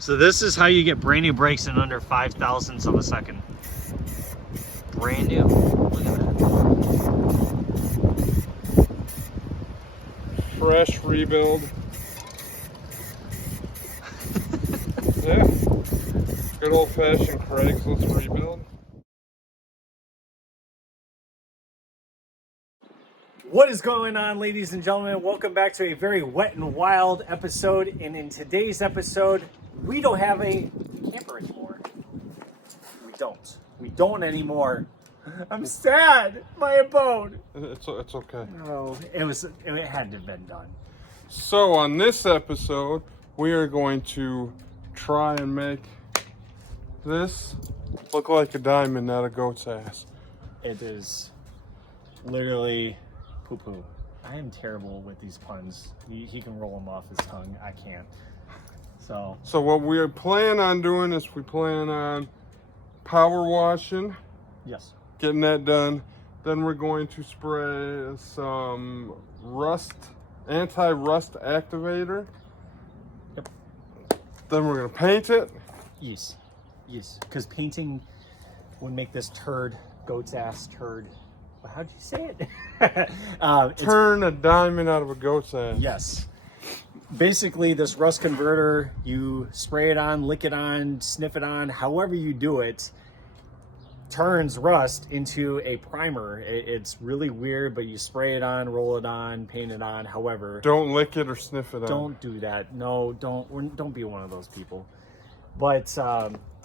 So this is how you get brand new brakes in under 5 thousandths of a second. Brand new. Look at that. Fresh rebuild. Yeah. Good old-fashioned Craigslist rebuild. What is going on, ladies and gentlemen? Welcome back to a very wet and wild episode. And in today's episode, we don't have a camper anymore. We don't anymore. I'm sad. My abode. It's okay. Oh, it had to have been done. So on this episode, we are going to try and make this look like a diamond, not a goat's ass. It is literally poo-poo. I am terrible with these puns. He can roll them off his tongue. I can't. So what we plan on doing is we plan on power washing. Yes. Getting that done. Then we're going to spray some anti-rust activator. Yep. Then we're going to paint it. Yes. Because painting would make this goat's ass turd. How'd you say it? Turn a diamond out of a goat's ass. Yes. Basically, this rust converter, you spray it on, lick it on, sniff it on, however you do it, turns rust into a primer. It's really weird, but you spray it on, roll it on, paint it on, however. Don't lick it or sniff it on. Don't do that. No, don't be one of those people. But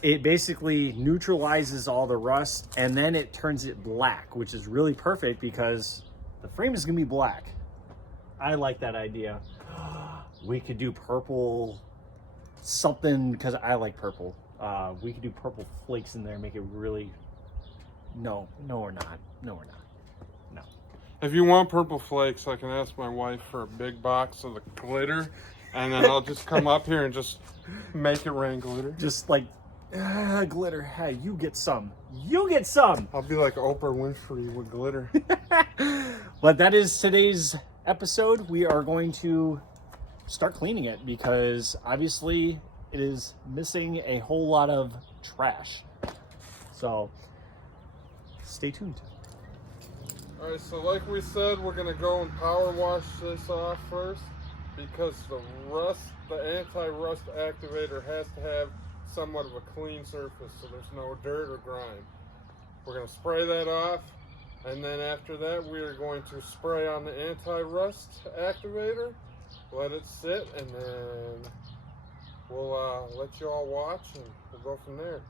it basically neutralizes all the rust, and then it turns it black, which is really perfect because the frame is gonna be black. I like that idea. We could do purple something, because I like purple. We could do purple flakes in there, make it really... No, we're not. No. If you want purple flakes, I can ask my wife for a big box of the glitter, and then I'll just come up here and just make it rain glitter. Just like, glitter. Hey, you get some. You get some. I'll be like Oprah Winfrey with glitter. But that is today's episode. We are going to start cleaning it because obviously it is missing a whole lot of trash. So stay tuned. All right, so like we said, we're gonna go and power wash this off first because the anti-rust activator has to have somewhat of a clean surface so there's no dirt or grime. We're gonna spray that off, and then after that we are going to spray on the anti-rust activator, let it sit, and then we'll let you all watch and we'll go from there.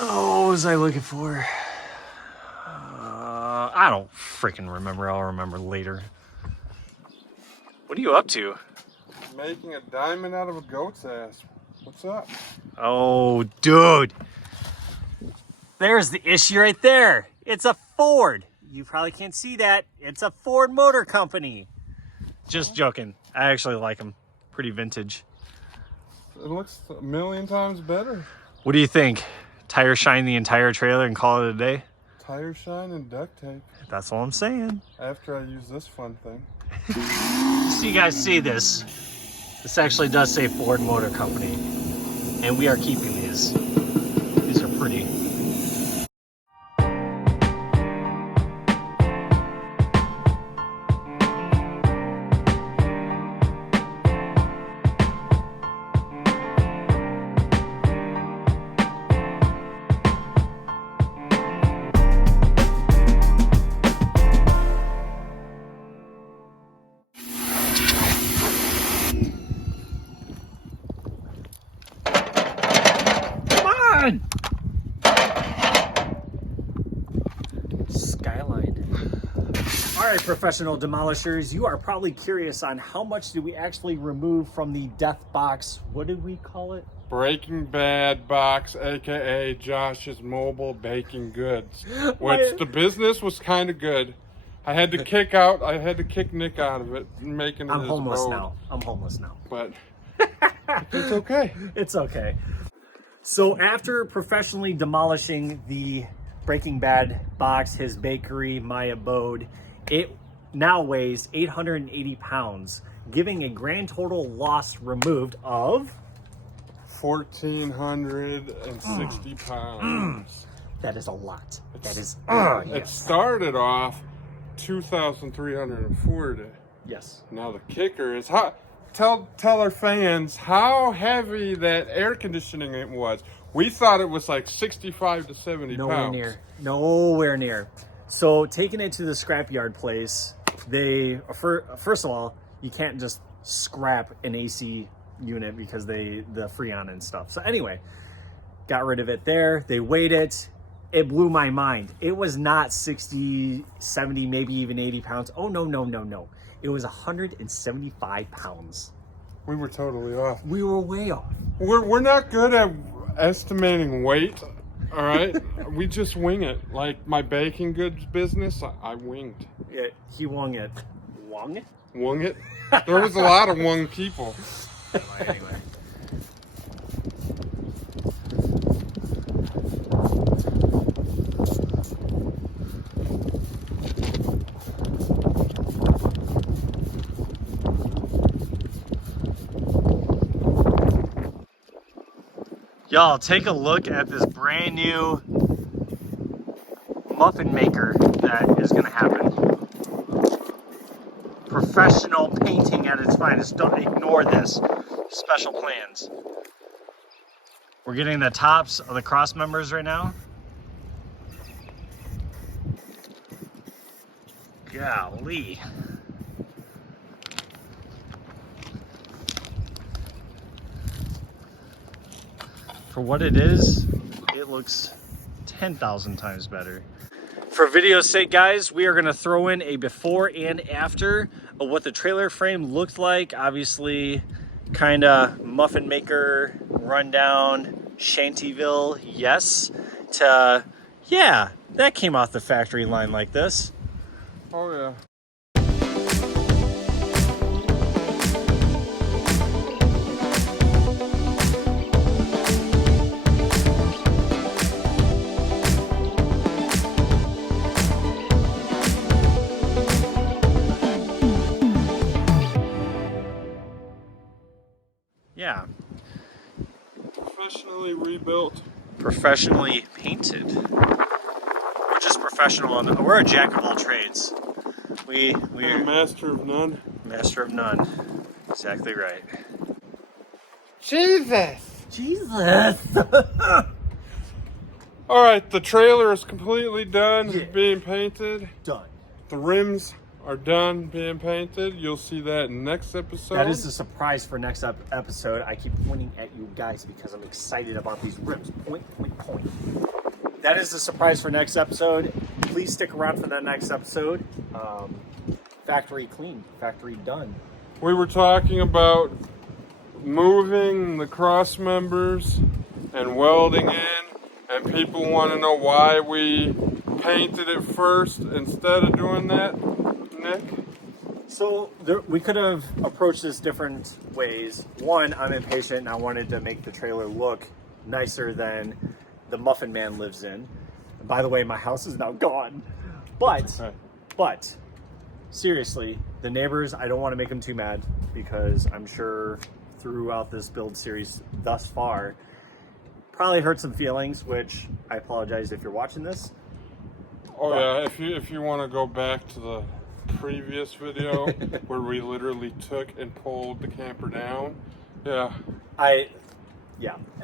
Oh, what was I looking for? I don't freaking remember. I'll remember later. What are you up to? Making a diamond out of a goat's ass. What's up? Oh, dude. There's the issue right there. It's a Ford. You probably can't see that. It's a Ford Motor Company. Just joking. I actually like them. Pretty vintage. It looks a million times better. What do you think? Tire shine the entire trailer and call it a day? Tire shine and duct tape. That's all I'm saying. After I use this fun thing. So you guys see this. This actually does say Ford Motor Company. And we are keeping these. These are pretty. Alright, professional demolishers, you are probably curious on how much do we actually remove from the death box. What did we call it? Breaking Bad box, aka Josh's Mobile Baking Goods, which the business was kind of good. I had to kick Nick out of it, making it I'm his homeless road. now. I'm homeless now. But it's okay. It's okay. So after professionally demolishing the Breaking Bad box, his bakery, my abode, it now weighs 880 pounds, giving a grand total loss removed of 1,460 pounds. That is a lot. That is It started off 2,340. yes. Now the kicker is how. Tell our fans how heavy that air conditioning it was. We thought it was like 65 to 70 pounds. Nowhere near. So taking it to the scrapyard place, they first of all, you can't just scrap an AC unit because the Freon and stuff. So anyway, got rid of it there. They weighed it. It blew my mind. It was not 60, 70, maybe even 80 pounds. Oh, no. It was 175 pounds. We were totally off. We were way off. We're not good at estimating weight, all right? We just wing it. Like my baking goods business, I winged. Yeah, he wung it. Wung? Wung it? There was a lot of wung people. Anyway. Y'all, take a look at this brand new muffin maker that is gonna happen. Professional painting at its finest. Don't ignore this. Special plans. We're getting the tops of the cross members right now. Golly. For what it is, it looks 10,000 times better. For video's sake, guys, we are gonna throw in a before and after of what the trailer frame looked like. Obviously, kinda muffin maker, rundown, Shantyville, yes, to, yeah, that came off the factory line like this. Oh yeah. Yeah, Professionally rebuilt. professionally painted. We're just professional on the, we're a jack of all trades. We're A master of none. master of none. Exactly right. Jesus! All right, the trailer is completely done being painted. Done. The rims are done being painted. You'll see that next episode. That is the surprise for next episode. I keep pointing at you guys because I'm excited about these rims. Point. That is the surprise for next episode. Please stick around for that next episode. Factory clean, factory done. We were talking about moving the cross members and welding in, and people want to know why we painted it first instead of doing that, Nick. So we could have approached this different ways. One, I'm impatient and I wanted to make the trailer look nicer than the Muffin Man lives in. And by the way, my house is now gone. But seriously, the neighbors, I don't want to make them too mad because I'm sure throughout this build series thus far, probably hurt some feelings, which I apologize if you're watching this. Oh yeah, if you want to go back to the previous video where we literally took and pulled the camper down,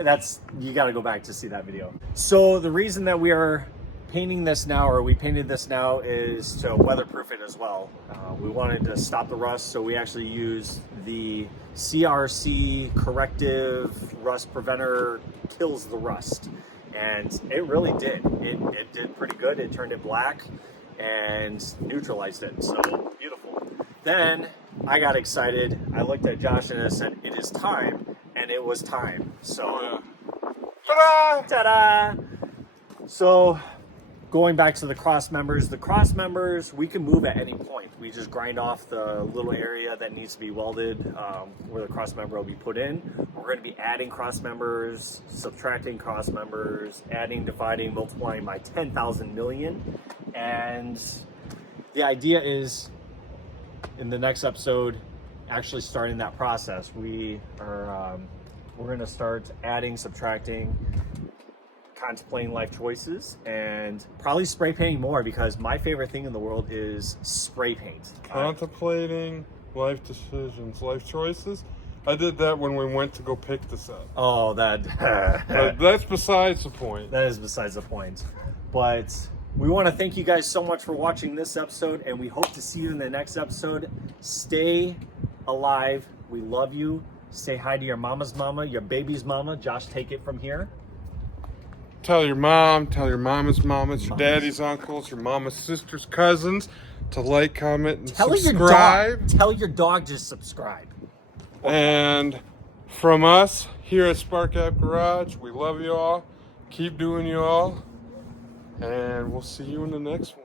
that's, you got to go back to see that video. So the reason that we are painting this now, or we painted this now, is to weatherproof it as well. We wanted to stop the rust, so we actually used the CRC corrective rust preventer kills the rust, and it really did. It did pretty good. It turned it black and neutralized it, so beautiful. Then I got excited. I looked at Josh and I said, it is time. and it was time. So, Oh, yeah. Ta-da! ta-da! So, going back to the cross members, we can move at any point. We just grind off the little area that needs to be welded where the cross member will be put in. We're going to be adding cross members, subtracting cross members, adding, dividing, multiplying by 10,000 million. And the idea is, in the next episode, actually starting that process. We're going to start adding, subtracting, contemplating life choices, and probably spray painting more, because my favorite thing in the world is spray paint. Contemplating life decisions, life choices. I did that when we went to go pick this up. Oh, But that's besides the point. that is besides the point. But we want to thank you guys so much for watching this episode, and we hope to see you in the next episode. Stay alive. We love you. Say hi to your mama's mama, your baby's mama. Josh, take it from here. Tell your mom, tell your mama's mamas, your daddy's uncles, your mama's sisters, cousins to like, comment, and subscribe. Tell your dog to subscribe. And from us here at Spark App Garage, we love you all. Keep doing you all. And we'll see you in the next one.